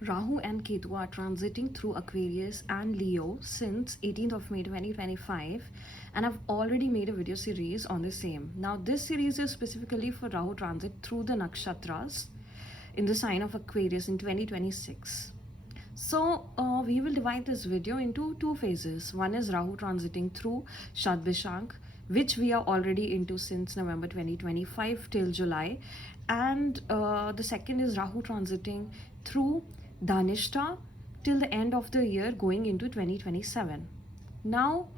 Rahu and Ketu are transiting through Aquarius and Leo since 18th of May 2025, and I've already made a video series on the same. Now this series is specifically for Rahu transit through the Nakshatras in the sign of Aquarius in 2026. So we will divide this video into two phases. One is Rahu transiting through Shatabhisha, which we are already into since November 2025 till July, and the second is Rahu transiting through Dhanishta till the end of the year going into 2027. Now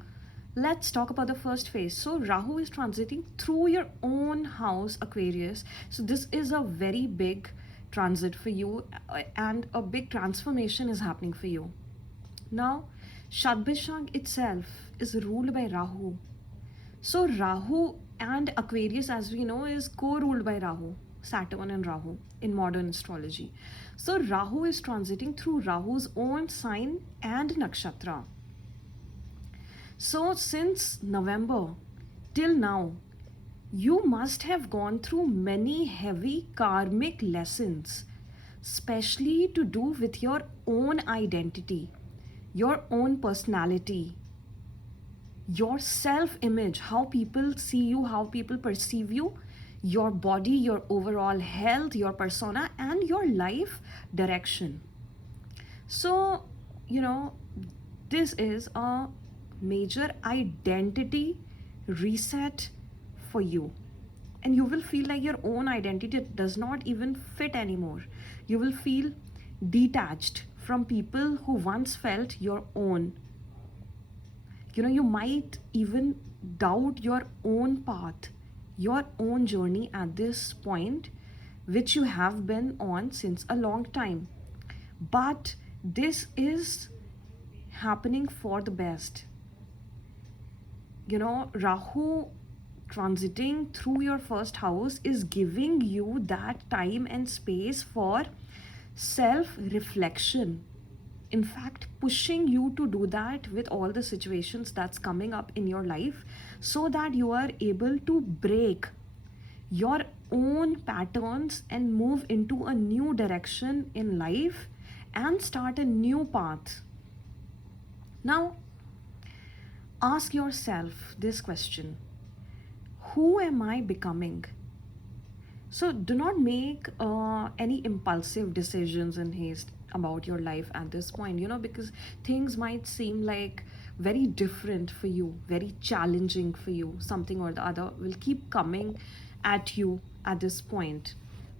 let's talk about the first phase. So Rahu is transiting through your own house, Aquarius. So this is a very big transit for you, and a big transformation is happening for you. Now Shatabhisha itself is ruled by Rahu. So Rahu and Aquarius, as we know, is co-ruled by Rahu, Saturn and Rahu in modern astrology. So Rahu is transiting through Rahu's own sign and nakshatra. So since November till now, you must have gone through many heavy karmic lessons, especially to do with your own identity, your own personality, your self-image, how people see you, how people perceive you, your body, your overall health, your persona, and your life direction. So, this is a major identity reset for you. And you will feel like your own identity does not even fit anymore. You will feel detached from people who once felt your own. You might even doubt your own path, your own journey at this point, which you have been on since a long time. But this is happening for the best. Rahu transiting through your first house is giving you that time and space for self-reflection. In fact, pushing you to do that with all the situations that's coming up in your life, so that you are able to break your own patterns and move into a new direction in life and start a new path. Now, ask yourself this question: who am I becoming? So do not make any impulsive decisions in haste about your life at this point, because things might seem like very different for you, very challenging for you. Something or the other will keep coming at you at this point.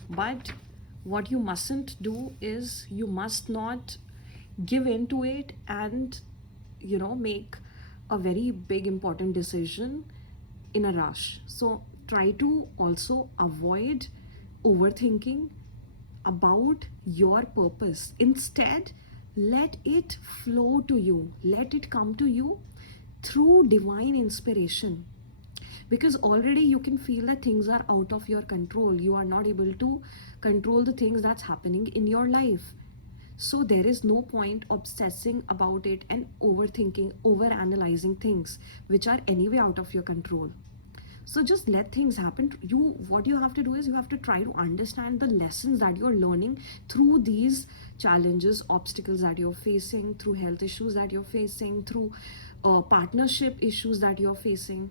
But what you mustn't do is you must not give in to it and, make a very big important decision in a rush. So try to also avoid overthinking about your purpose. Instead, let it flow to you, let it come to you through divine inspiration, because already you can feel that things are out of your control. You are not able to control the things that's happening in your life. So there is no point obsessing about it and overthinking, overanalyzing things which are anyway out of your control. So just let things happen. What you have to do is you have to try to understand the lessons that you're learning through these challenges, obstacles that you're facing, through health issues that you're facing, through partnership issues that you're facing,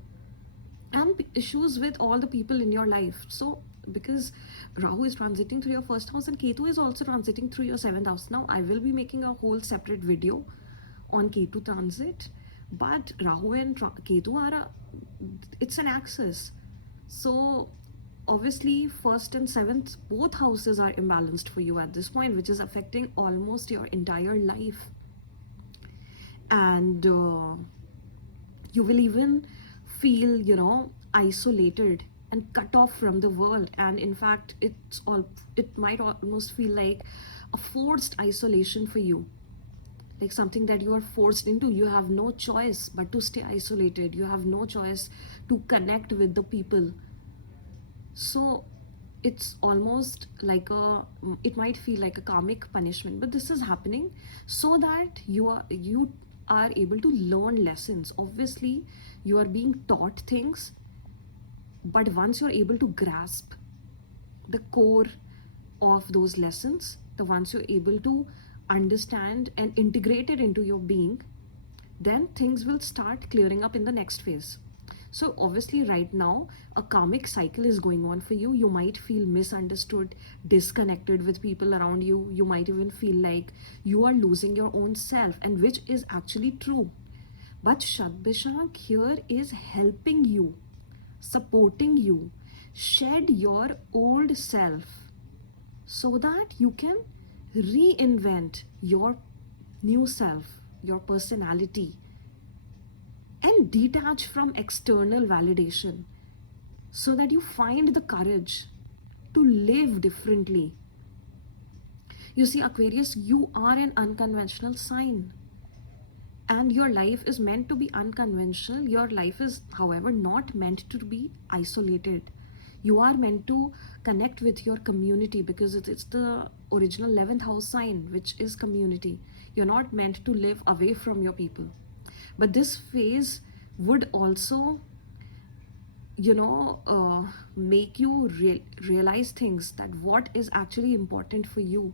and issues with all the people in your life. So because Rahu is transiting through your first house and Ketu is also transiting through your seventh house. Now I will be making a whole separate video on Ketu transit, but Rahu and Ketu are it's an axis. So obviously first and seventh, both houses are imbalanced for you at this point, which is affecting almost your entire life. And you will even feel isolated and cut off from the world. And in fact, it might almost feel like a forced isolation for you, like something that you are forced into. You have no choice but to stay isolated. You have no choice to connect with the people. So it's almost like it might feel like a karmic punishment, but this is happening so that you are able to learn lessons. Obviously you are being taught things, but once you're able to grasp the core of those lessons, the once you're able to understand and integrate it into your being, then things will start clearing up in the next phase. So obviously right now a karmic cycle is going on for you. You might feel misunderstood, disconnected with people around you. You might even feel like you are losing your own self, and which is actually true. But Shatabhisha here is helping you, supporting you, shed your old self so that you can reinvent your new self, your personality, and detach from external validation so that you find the courage to live differently. You see, Aquarius, you are an unconventional sign, and your life is meant to be unconventional. Your life is, however, not meant to be isolated. You are meant to connect with your community because it's the original 11th house sign, which is community. You're not meant to live away from your people. But this phase would also, make you realize things, that what is actually important for you,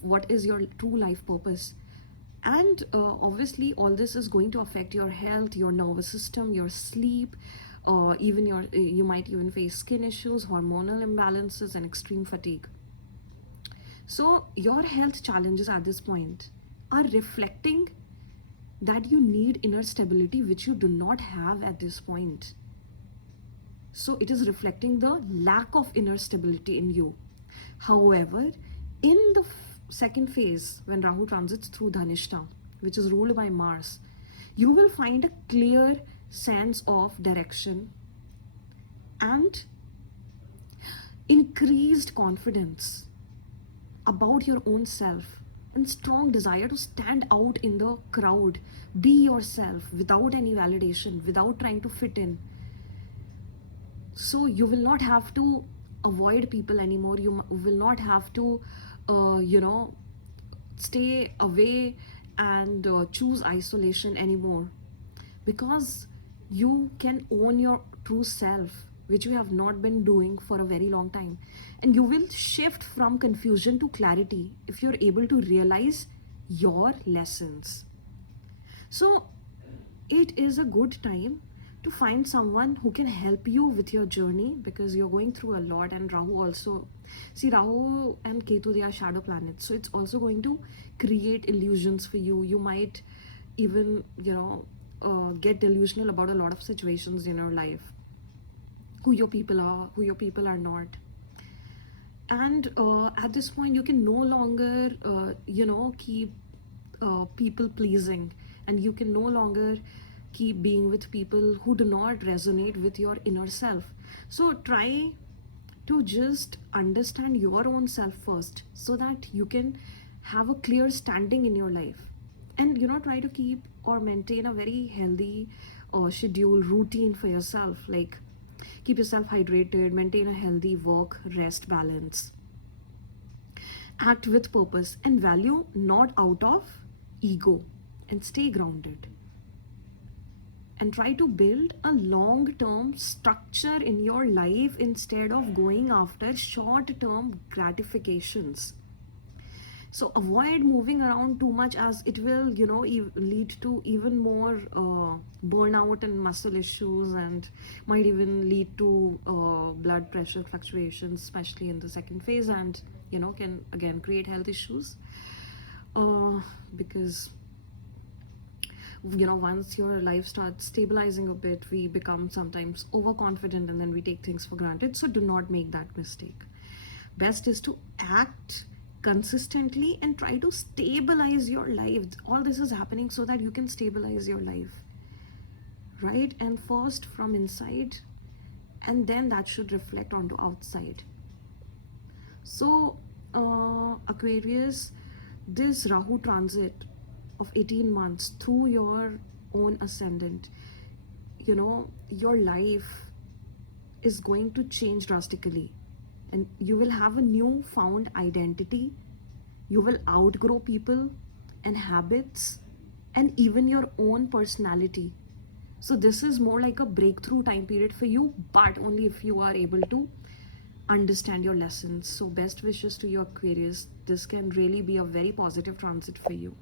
what is your true life purpose. And obviously all this is going to affect your health, your nervous system, your sleep, even you might even face skin issues, hormonal imbalances, and extreme fatigue. So your health challenges at this point are reflecting that you need inner stability, which you do not have at this point. So it is reflecting the lack of inner stability in you. However, in the second phase, when Rahu transits through Dhanishta, which is ruled by Mars, you will find a clear sense of direction and increased confidence about your own self, and strong desire to stand out in the crowd, be yourself without any validation, without trying to fit in. So you will not have to avoid people anymore. You will not have to stay away and choose isolation anymore, because you can own your true self, which you have not been doing for a very long time. And you will shift from confusion to clarity if you're able to realize your lessons. So it is a good time to find someone who can help you with your journey, because you're going through a lot. And Rahu also, see, Rahu and Ketu, they are shadow planets, so it's also going to create illusions for you. You might even get delusional about a lot of situations in your life, who your people are, who your people are not. And at this point you can no longer keep people pleasing, and you can no longer keep being with people who do not resonate with your inner self. So try to just understand your own self first, so that you can have a clear standing in your life. And try to keep or maintain a very healthy schedule, routine for yourself. Like, keep yourself hydrated, maintain a healthy work rest balance, act with purpose and value, not out of ego, and stay grounded. And try to build a long-term structure in your life instead of going after short-term gratifications. So avoid moving around too much, as it will lead to even more burnout and muscle issues, and might even lead to blood pressure fluctuations, especially in the second phase, and can again create health issues, because once your life starts stabilizing a bit, we become sometimes overconfident, and then we take things for granted. So do not make that mistake. Best is to act consistently and try to stabilize your life. All this is happening so that you can stabilize your life, right? And first from inside, and then that should reflect onto outside. So Aquarius, this Rahu transit of 18 months through your own ascendant, your life is going to change drastically, and you will have a new found identity. You will outgrow people and habits, and even your own personality. So this is more like a breakthrough time period for you, but only if you are able to understand your lessons. So best wishes to you, Aquarius. This can really be a very positive transit for you.